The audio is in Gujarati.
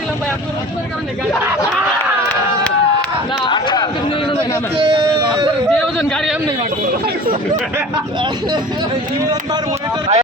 দিলাম ভাই আপনার আপনার কারণে গাড়ি এমনি